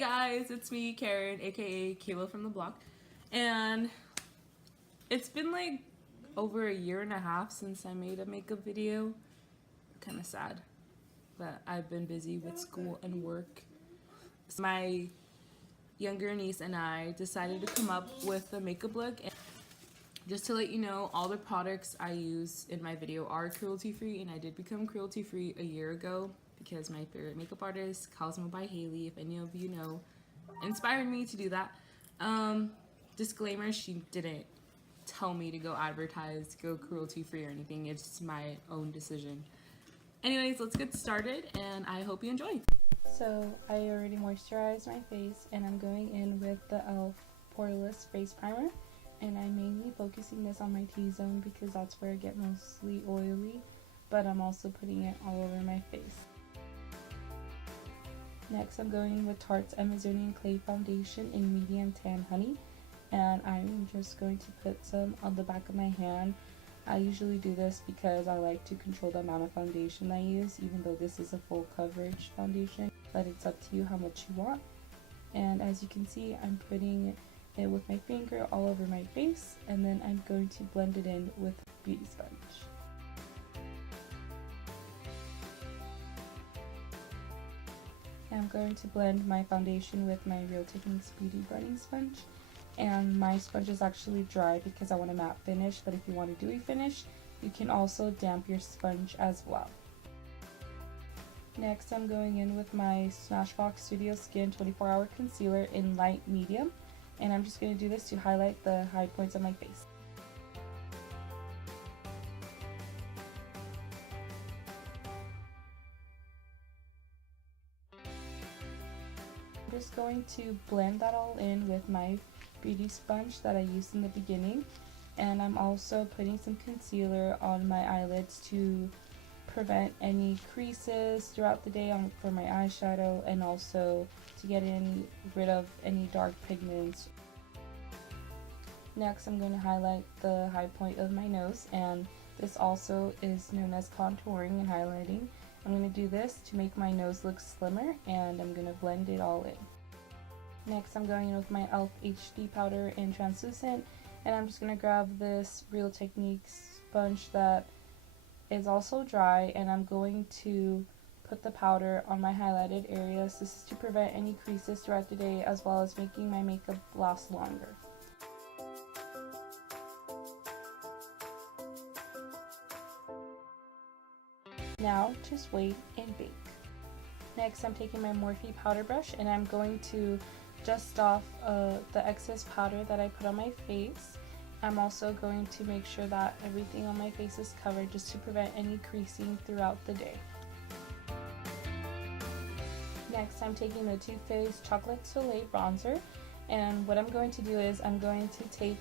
guys, it's me, Karen, aka Kayla from the block, and it's been like over a year and a half since I made a makeup video. Kind of sad, but I've been busy with school and work. My younger niece and I decided to come up with a makeup look, and just to let you know, all the products I use in my video are cruelty free, and I did become cruelty free a year ago because my favorite makeup artist, Cosmo by Haley, if any of you know, inspired me to do that. Disclaimer, she didn't tell me to go advertise, go cruelty free or anything. It's my own decision. Anyways, let's get started, and I hope you enjoy. So I already moisturized my face, and I'm going in with the e.l.f. poreless face primer, and I'm mainly focusing this on my T-zone because that's where I get mostly oily, but I'm also putting it all over my face. Next, I'm going with Tarte's Amazonian Clay Foundation in Medium Tan Honey, and I'm just going to put some on the back of my hand. I usually do this because I like to control the amount of foundation I use, even though this is a full coverage foundation, but it's up to you how much you want. And as you can see, I'm putting it with my finger all over my face, and then I'm going to blend it in with a beauty sponge. I'm going to blend my foundation with my Real Techniques Beauty Blending Sponge, and my sponge is actually dry because I want a matte finish, but if you want a dewy finish, you can also damp your sponge as well. Next, I'm going in with my Smashbox Studio Skin 24-Hour Concealer in light medium, and I'm just going to do this to highlight the high points of my face. I'm just going to blend that all in with my beauty sponge that I used in the beginning, and I'm also putting some concealer on my eyelids to prevent any creases throughout the day for my eyeshadow, and also to get rid of any dark pigments. Next, I'm going to highlight the high point of my nose, and this also is known as contouring and highlighting. I'm going to do this to make my nose look slimmer, and I'm going to blend it all in. Next, I'm going in with my e.l.f. HD powder in translucent, and I'm just going to grab this Real Techniques sponge that is also dry, and I'm going to put the powder on my highlighted areas. This is to prevent any creases throughout the day, as well as making my makeup last longer. Now, just wait and bake. Next, I'm taking my Morphe powder brush, and I'm going to dust off the excess powder that I put on my face. I'm also going to make sure that everything on my face is covered, just to prevent any creasing throughout the day. Next, I'm taking the Too Faced Chocolate Soleil bronzer, and what I'm going to do is I'm going to take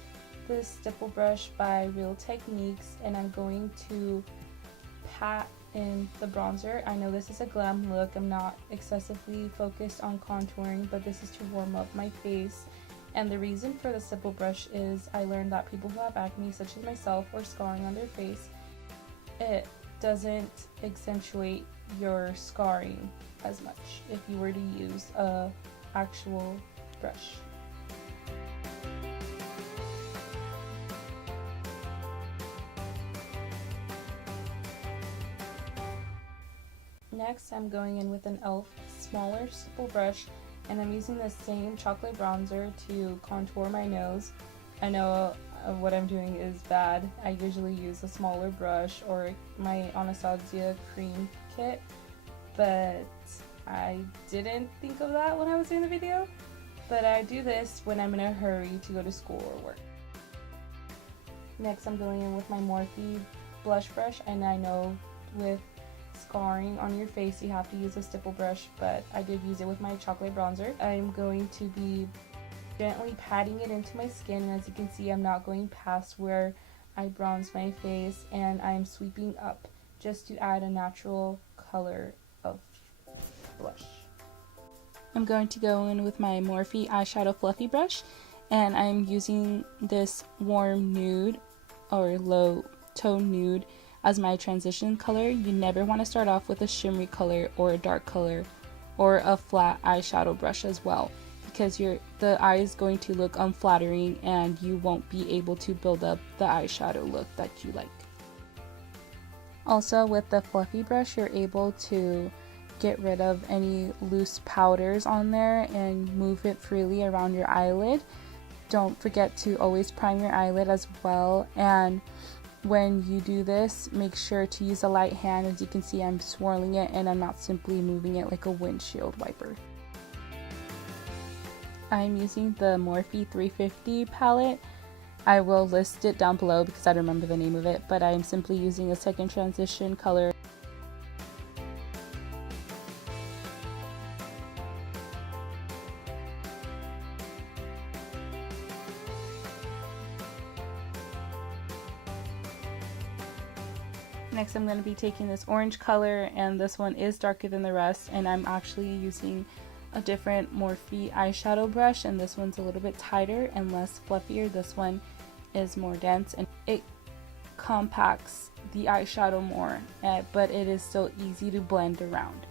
this stipple brush by Real Techniques, and I'm going to pat in the bronzer. I know this is a glam look. I'm not excessively focused on contouring, but this is to warm up my face. And the reason for the stipple brush is I learned that people who have acne, such as myself, or scarring on their face, it doesn't accentuate your scarring as much if you were to use a actual brush. Next, I'm going in with an e.l.f. smaller stipple brush, and I'm using the same chocolate bronzer to contour my nose. I know what I'm doing is bad. I usually use a smaller brush or my Anastasia cream kit, but I didn't think of that when I was doing the video. But I do this when I'm in a hurry to go to school or work. Next, I'm going in with my Morphe blush brush, and I know with scarring on your face you have to use a stipple brush, but I did use it with my chocolate bronzer. I'm going to be gently patting it into my skin, and as you can see, I'm not going past where I bronze my face, and I'm sweeping up just to add a natural color of blush. I'm going to go in with my Morphe eyeshadow fluffy brush, and I'm using this warm nude or low tone nude as my transition color. You never want to start off with a shimmery color or a dark color. or a flat eyeshadow brush as well, because the eye is going to look unflattering and you won't be able to build up the eyeshadow look that you like. Also, with the fluffy brush, you're able to get rid of any loose powders on there and move it freely around your eyelid. Don't forget to always prime your eyelid as well, and when you do this, make sure to use a light hand. As you can see, I'm swirling it and I'm not simply moving it like a windshield wiper. I'm using the Morphe 350 palette. I will list it down below because I don't remember the name of it, but I'm simply using a second transition color. Next, I'm going to be taking this orange color, and this one is darker than the rest, and I'm actually using a different Morphe eyeshadow brush, and this one's a little bit tighter and less fluffier. This one is more dense and it compacts the eyeshadow more, but it is still easy to blend around.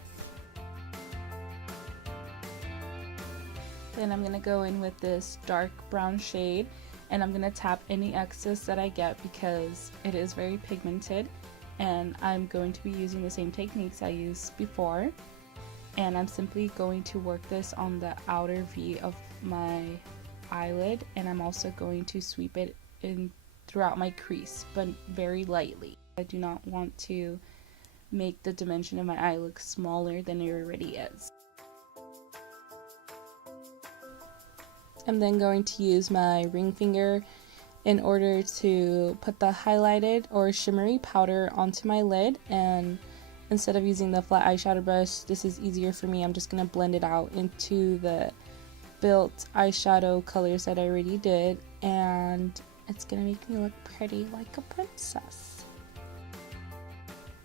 Then I'm going to go in with this dark brown shade, and I'm going to tap any excess that I get because it is very pigmented, and I'm going to be using the same techniques I used before. And I'm simply going to work this on the outer V of my eyelid, and I'm also going to sweep it in throughout my crease, but very lightly. I do not want to make the dimension of my eye look smaller than it already is. I'm then going to use my ring finger in order to put the highlighted or shimmery powder onto my lid, and instead of using the flat eyeshadow brush, this is easier for me. I'm just going to blend it out into the built eyeshadow colors that I already did, and it's going to make me look pretty like a princess.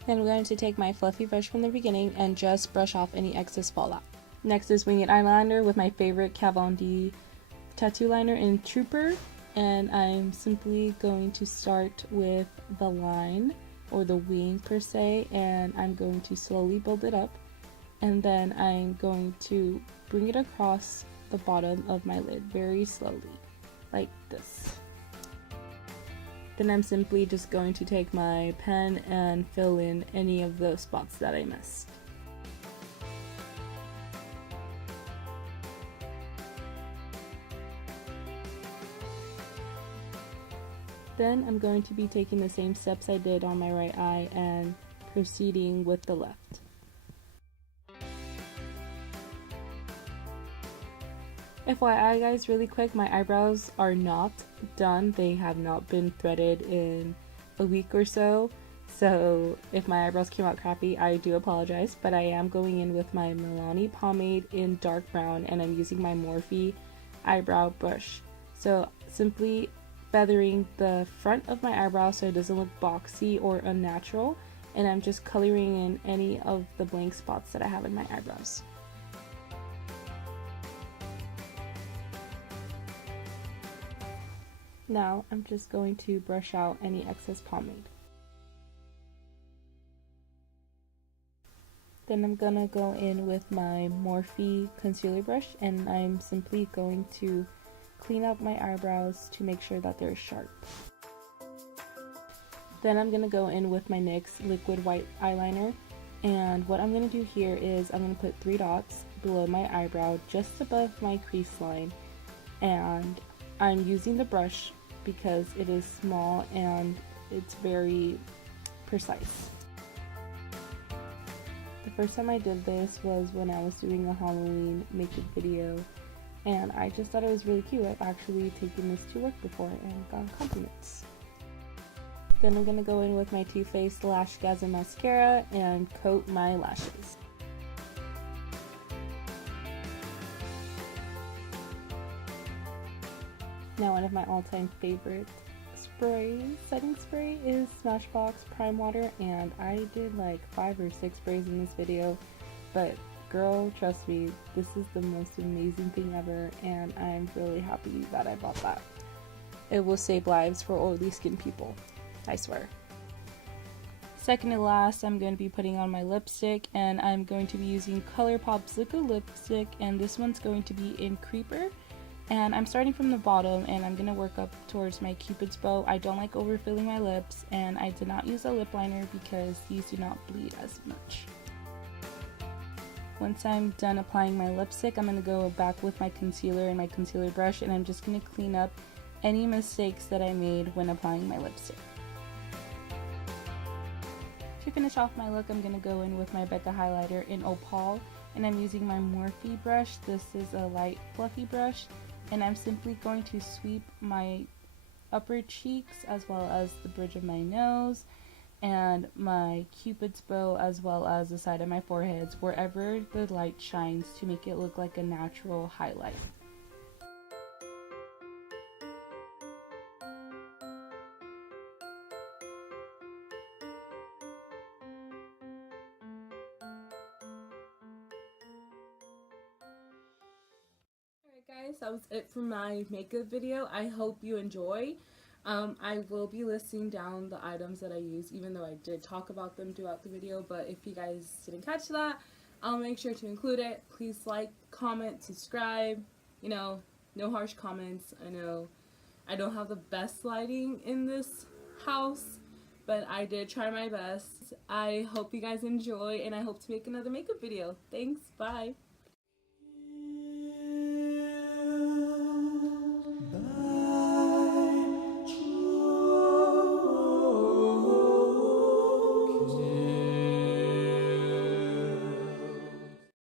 Then I'm going to take my fluffy brush from the beginning and just brush off any excess fallout. Next is winged eyeliner with my favorite Kat Von D tattoo liner in Trooper, and I'm simply going to start with the line, or the wing per se, and I'm going to slowly build it up, and then I'm going to bring it across the bottom of my lid very slowly, like this. Then I'm simply just going to take my pen and fill in any of those spots that I missed. Then I'm going to be taking the same steps I did on my right eye and proceeding with the left. FYI guys, really quick, my eyebrows are not done. They have not been threaded in a week or so. So if my eyebrows came out crappy, I do apologize. But I am going in with my Milani pomade in dark brown, and I'm using my Morphe eyebrow brush. So simply feathering the front of my eyebrow so it doesn't look boxy or unnatural, and I'm just coloring in any of the blank spots that I have in my eyebrows. Now I'm just going to brush out any excess pomade. Then I'm gonna go in with my Morphe concealer brush, and I'm simply going to clean up my eyebrows to make sure that they're sharp. Then I'm gonna go in with my NYX liquid white eyeliner, and what I'm gonna do here is I'm gonna put 3 dots below my eyebrow just above my crease line, and I'm using the brush because it is small and it's very precise. The first time I did this was when I was doing a Halloween makeup video, and I just thought it was really cute. I've actually taken this to work before and gotten compliments. Then I'm going to go in with my Too Faced Lashgasm mascara and coat my lashes. Now one of my all-time favorite setting spray is Smashbox Prime Water, and I did like 5 or 6 sprays in this video, but girl, trust me, this is the most amazing thing ever, and I'm really happy that I bought that. It will save lives for oily skin people, I swear. Second to last, I'm going to be putting on my lipstick, and I'm going to be using ColourPop's liquid lipstick, and this one's going to be in Creeper. And I'm starting from the bottom, and I'm going to work up towards my Cupid's bow. I don't like overfilling my lips, and I did not use a lip liner because these do not bleed as much. Once I'm done applying my lipstick, I'm going to go back with my concealer and my concealer brush, and I'm just going to clean up any mistakes that I made when applying my lipstick. To finish off my look, I'm going to go in with my Becca highlighter in Opal, and I'm using my Morphe brush. This is a light fluffy brush, and I'm simply going to sweep my upper cheeks as well as the bridge of my nose and my Cupid's bow as well as the side of my foreheads, wherever the light shines, to make it look like a natural highlight. Guys, that was it for my makeup video. I hope you enjoy. I will be listing down the items that I use, even though I did talk about them throughout the video, but if you guys didn't catch that, I'll make sure to include it. Please like, comment, subscribe, you know, no harsh comments. I know I don't have the best lighting in this house, but I did try my best. I hope you guys enjoy, and I hope to make another makeup video. Thanks, bye!